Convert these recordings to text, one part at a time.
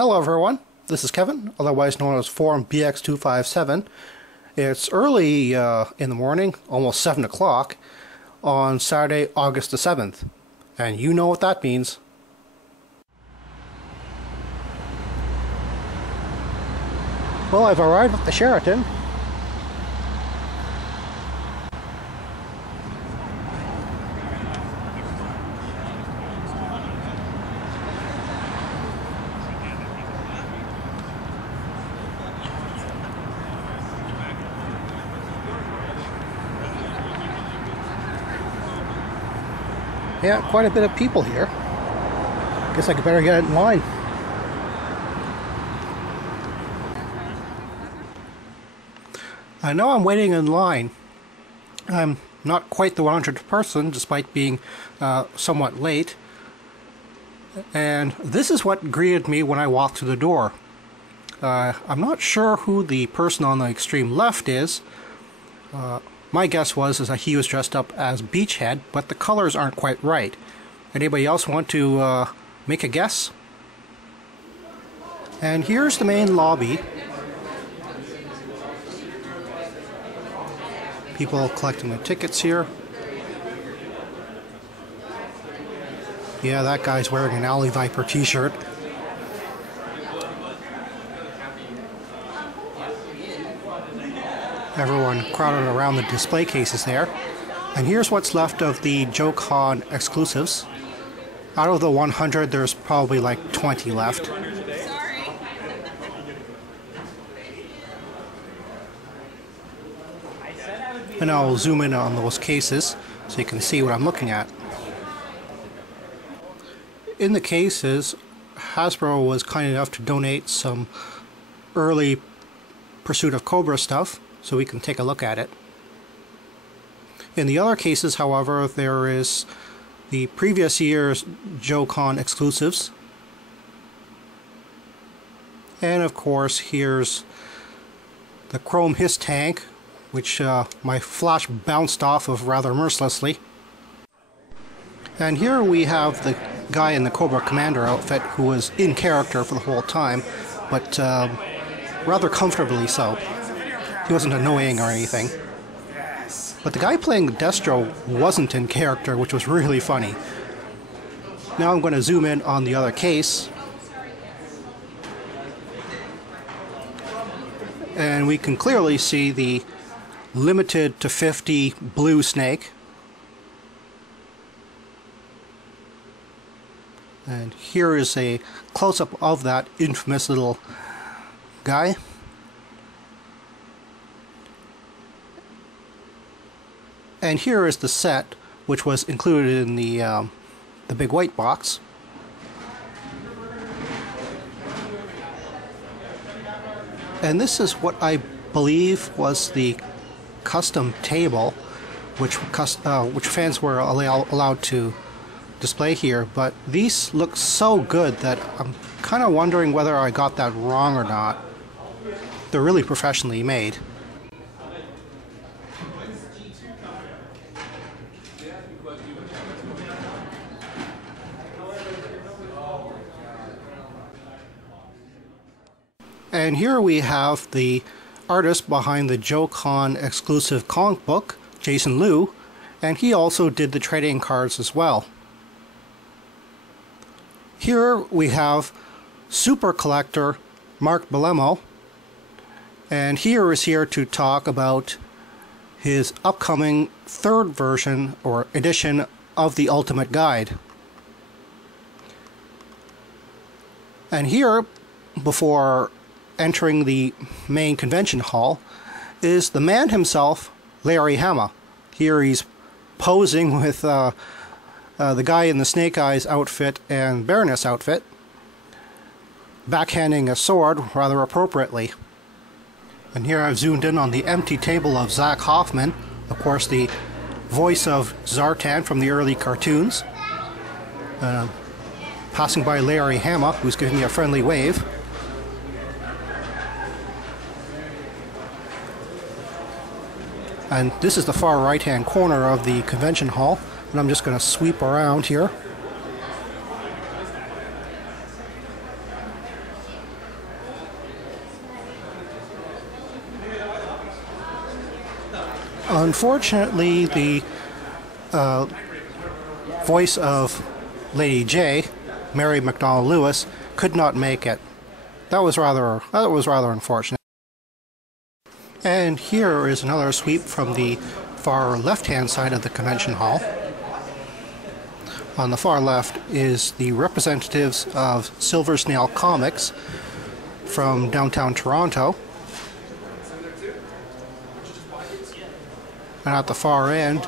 Hello everyone, this is Kevin, otherwise known as Forum BX257. It's early in the morning, almost 7 o'clock, on Saturday, August the 7th. And you know what that means. Well, I've arrived at the Sheraton. Yeah, quite a bit of people here. Guess I could better get in line. I know I'm waiting in line. I'm not quite the 100th person, despite being somewhat late. And this is what greeted me when I walked through the door. I'm not sure who the person on the extreme left is. My guess was that he was dressed up as Beachhead, but the colors aren't quite right. Anybody else want to make a guess? And here's the main lobby. People collecting their tickets here. Yeah, that guy's wearing an Alley Viper t-shirt. Everyone crowded around the display cases there. And here's what's left of the JoeCon exclusives. Out of the 100, there's probably like 20 left. And I'll zoom in on those cases so you can see what I'm looking at. In the cases, Hasbro was kind enough to donate some early Pursuit of Cobra stuff, so we can take a look at it. In the other cases, however, there is the previous year's JoeCon exclusives. And of course, here's the Chrome Hiss tank, which my flash bounced off of rather mercilessly. And here we have the guy in the Cobra Commander outfit who was in character for the whole time, but rather comfortably so. He wasn't annoying or anything. But the guy playing Destro wasn't in character, which was really funny. Now I'm going to zoom in on the other case. And we can clearly see the limited to 50 blue snake. And here is a close-up of that infamous little guy. And here is the set, which was included in the big white box. And this is what I believe was the custom table, which fans were allowed to display here. But these look so good that I'm kind of wondering whether I got that wrong or not. They're really professionally made. And here we have the artist behind the JoeCon exclusive comic book, Jason Liu, and he also did the trading cards as well. Here we have super collector Mark Belemo, and he is here to talk about his upcoming third version or edition of the Ultimate Guide. And here, before entering the main convention hall, is the man himself, Larry Hama. Here he's posing with the guy in the Snake Eyes outfit and Baroness outfit, backhanding a sword rather appropriately. And here I've zoomed in on the empty table of Zach Hoffman, of course the voice of Zartan from the early cartoons. Passing by Larry Hama, who's giving me a friendly wave. And this is the far right-hand corner of the convention hall, and I'm just going to sweep around here. Unfortunately, the voice of Lady J, Mary McDonnell Lewis, could not make it. That was rather unfortunate. And here is another sweep from the far left-hand side of the convention hall. On the far left is the representatives of Silver Snail Comics from downtown Toronto. And at the far end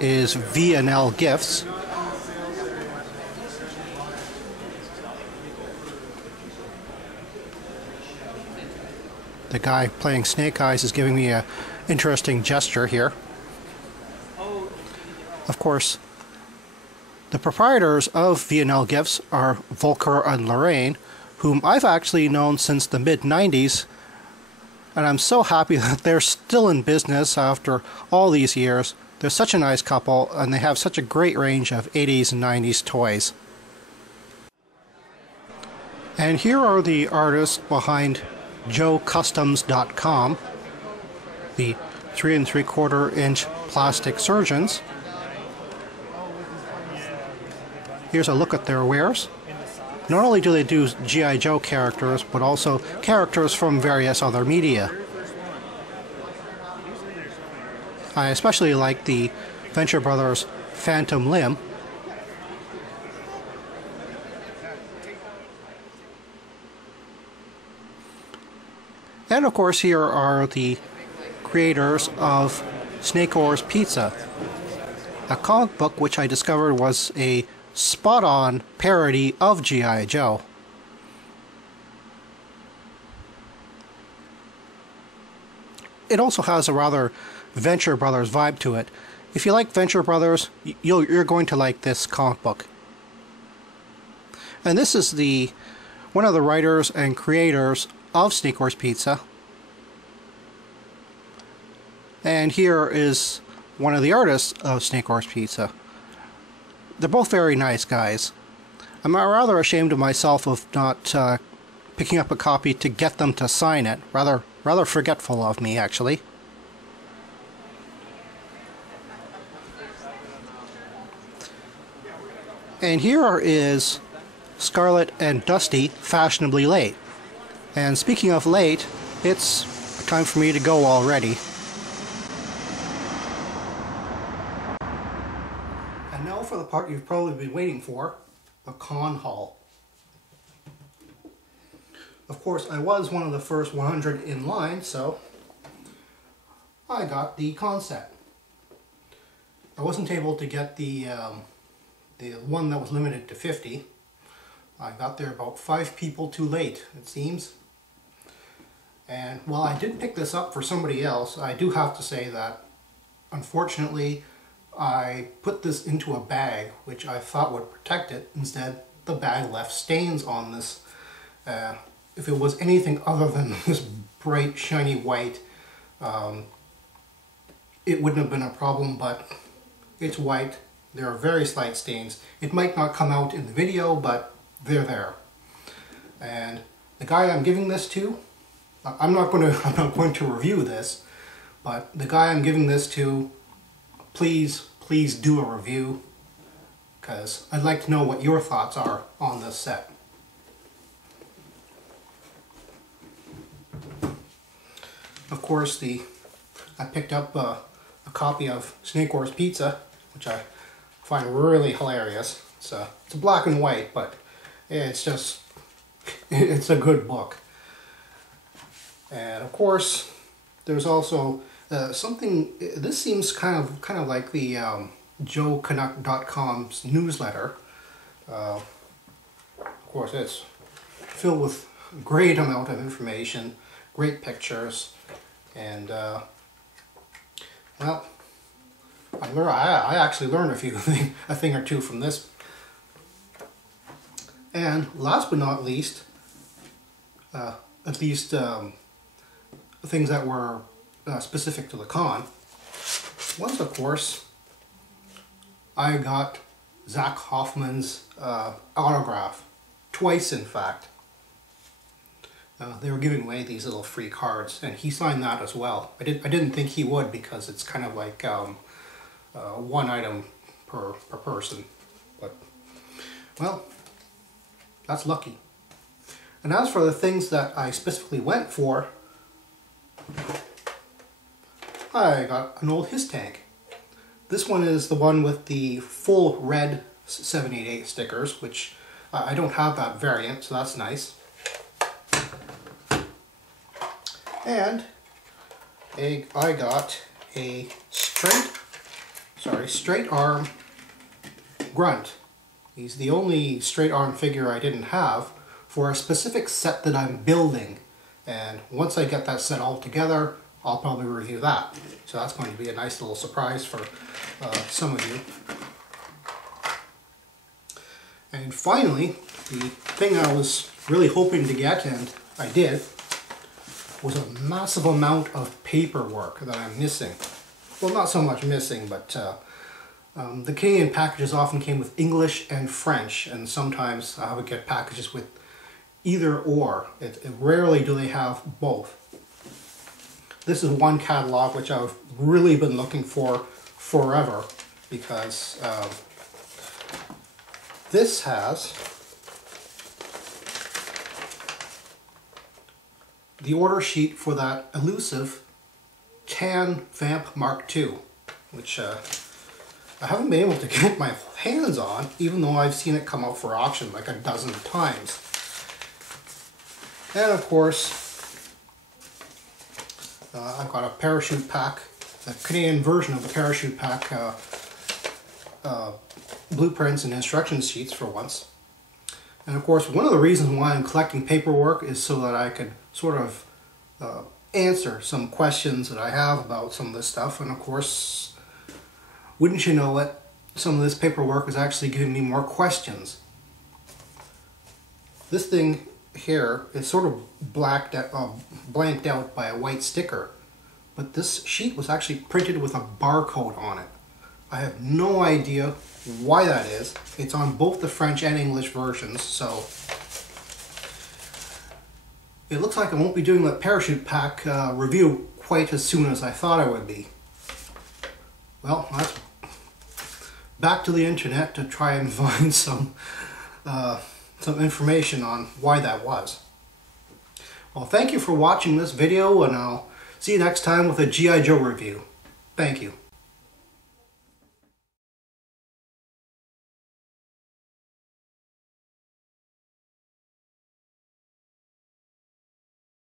is V&L Gifts. The guy playing Snake Eyes is giving me an interesting gesture here. Of course, the proprietors of V&L Gifts are Volker and Lorraine, whom I've actually known since the mid-90s, and I'm so happy that they're still in business after all these years. They're such a nice couple, and they have such a great range of 80s and 90s toys. And here are the artists behind JoeCustoms.com, the 3 3/4 inch plastic surgeons. Here's a look at their wares. Not only do they do G.I. Joe characters, but also characters from various other media. I especially like the Venture Brothers Phantom Limb. And of course here are the creators of Snake Oars Pizza, a comic book which I discovered was a spot-on parody of G.I. Joe. It also has a rather Venture Brothers vibe to it. If you like Venture Brothers, you're going to like this comic book. And this is one of the writers and creators of Snake Oars Pizza. And here is one of the artists of Snake Oars Pizza. They're both very nice guys. I'm rather ashamed of myself of not picking up a copy to get them to sign it. Rather forgetful of me, actually. And here is Scarlet and Dusty Fashionably Late. And speaking of late, it's time for me to go already. And now for the part you've probably been waiting for, the con haul. Of course, I was one of the first 100 in line, so I got the con set. I wasn't able to get the one that was limited to 50. I got there about 5 people too late, it seems. And while I did pick this up for somebody else, I do have to say that, unfortunately, I put this into a bag, which I thought would protect it. Instead, the bag left stains on this. If it was anything other than this bright, shiny white, it wouldn't have been a problem, but it's white. There are very slight stains. It might not come out in the video, but they're there. And the guy I'm giving this to, I'm not going to review this, but the guy I'm giving this to, please do a review, because I'd like to know what your thoughts are on this set. Of course, I picked up a copy of Snake Oars Pizza, which I find really hilarious. It's a black and white, but it's a good book. And of course, there's also something. This seems kind of like the JoeCanuck.com's newsletter. Of course, it's filled with a great amount of information, great pictures, and well, I actually learned a thing or two from this. And last but not least, at least things that were specific to the con, was of course I got Zach Hoffman's autograph, twice in fact. they were giving away these little free cards, and he signed that as well. I didn't think he would, because it's kind of like one item per person. But, well, that's lucky. And as for the things that I specifically went for, I got an old HISS tank. This one is the one with the full red 788 stickers, which I don't have that variant, so that's nice. And I got a straight arm Grunt. He's the only straight arm figure I didn't have for a specific set that I'm building. And once I get that set all together, I'll probably review that. So that's going to be a nice little surprise for some of you. And finally, the thing I was really hoping to get, and I did, was a massive amount of paperwork that I'm missing. Well, not so much missing, but the Canadian packages often came with English and French, and sometimes I would get packages with either or. Rarely do they have both. This is one catalog which I've really been looking for forever, because this has the order sheet for that elusive Tan Vamp Mark II, which I haven't been able to get my hands on, even though I've seen it come up for auction like a dozen times. And of course, I've got a parachute pack, the Canadian version of the parachute pack, blueprints and instruction sheets for once. And of course, one of the reasons why I'm collecting paperwork is so that I could sort of answer some questions that I have about some of this stuff. And of course, wouldn't you know it, some of this paperwork is actually giving me more questions. This thing here is sort of blanked out by a white sticker, but this sheet was actually printed with a barcode on it. I have no idea why that is. It's on both the French and English versions, so it looks like I won't be doing the parachute pack review quite as soon as I thought I would be. Well, that's back to the internet to try and find some information on why that was. Well, thank you for watching this video, and I'll see you next time with a G.I. Joe review. Thank you.